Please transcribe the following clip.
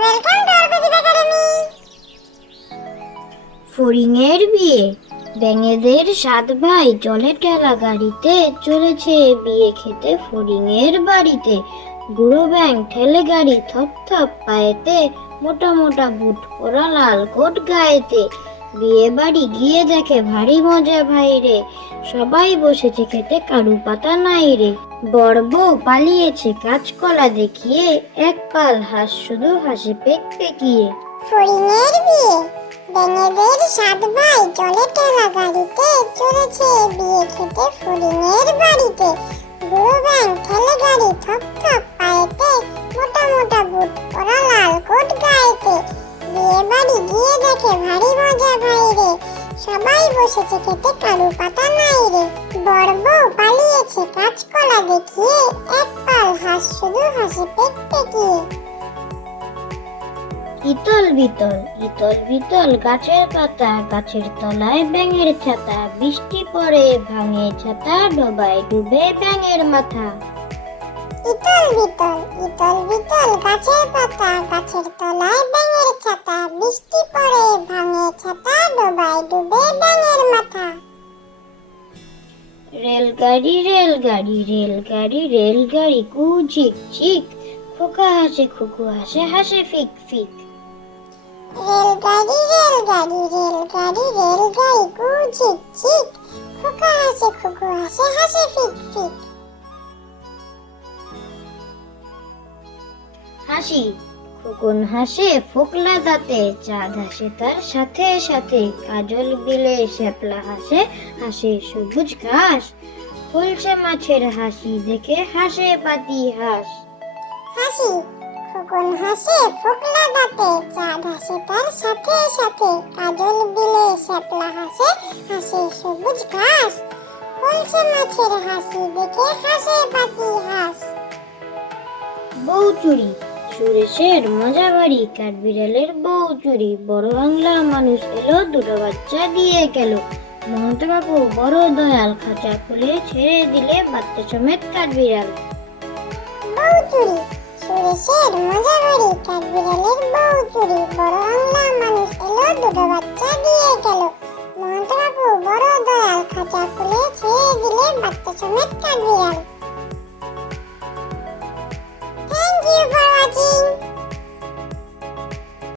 Welcome to Arpit academy ফড়িংয়ের বিয়ে। ব্যাঙেদের সাত ভাই জলে টেলা গাড়িতে চলেছে বিয়ে খেতে ফড়িংয়ের বাড়িতে। বুড়ো ব্যাং ঠেলে গাড়ি থপ থপ পায়েতে, মোটা মোটা বুট পরা লাল কোট গায়েতে। বিয়ে বাড়ি গিয়ে দেখে ভারী মজা ভাই রে। সবাই বসেছে খেতে কারু পাতা নাই রে। বড় বউ পালিয়েছে কাঁচকলা দেখিয়ে, এক পাল হাঁস শুধু হাসে পেক পেকিয়ে ফড়িংয়ের বিয়ে? ব্যাঙেদের সাত ভাই জলে টেলা গাড়িতে, চলেছে বিয়ে খেতে বাড়িতে। বুড়ো ব্যাং ঠেলে গাড়ি থপ থপ পায়েতে, মোটা মোটা বুট গিয়ে দেখে ভারী মজা ভাই রে। সবাই বসেছে খেতে কারু পাতা নাই রে। বড় বউ পালিয়েছে কাঁচকলা দেখিয়ে এক পাল হাঁস শুধু হাসি পেকিয়ে ইতল বিতল ইতল বিতল গাছের পাতা গাছের তলায় ব্যাঙের ছাতা বৃষ্টি পড়ে ভাঙে ছাতা ডোবায় ডুবে ব্যাঙের মাথা। ইতল বিতল ইতল বিতল গাছের পাতা গাছের তলায় ব্যাঙের ছাতা রেলগাড়ি রেলগাড়ি রেলগাড়ি রেলগাড়ি কু ঝিক ঝিক। খোকা হাসে খুকু হাসে হাসে ফিক ফিক। রেলগাড়ি রেলগাড়ি রেলগাড়ি রেলগাড়ি কু ঝিক ঝিক। খোকা হাসে খুকু হাসে হাসে ফিক ফিক। হাসি। খোকন হাসে ফোকলা দাঁতে চাঁদ হাসে তার সাথে সাথে কাজল বিলে শ্যাপলা হাসে হাসে সবুজ ঘাস ফুলছে মাছের হাসি দেখে হাসে পাতি হাস। হাসি খোকন হাসে ফোকলা দাঁতে চাঁদ হাসে তার সাথে সাথে কাজল বিলে শ্যাপলা হাসে হাসে সবুজ ঘাস ফুলছে মাছের হাসি দেখে হাসে পাতি হাঁস। বউ চুরি সুরেশের মজা বাড়ি কাঠবিড়ালের বউ চুরি। বড় বাংলা মানুষ এলো, দুটো বাচ্চা দিয়ে গেল। মহন্ত বাবু বড় দয়াল, খাঁচা খুলে ছেড়ে দিলে বাচ্চা সমেত কাঠবিড়াল বউ চুরি, সুরেশের মজা বাড়ি কাঠবিড়ালের বউ চুরি। বড় বাংলা মানুষ এলো, দুটো বাচ্চা দিয়ে গেল। মহন্ত বাবু বড় দয়াল, খাঁচা খুলে ছেড়ে দিলে বাচ্চা সমেত কাঠবিড়াল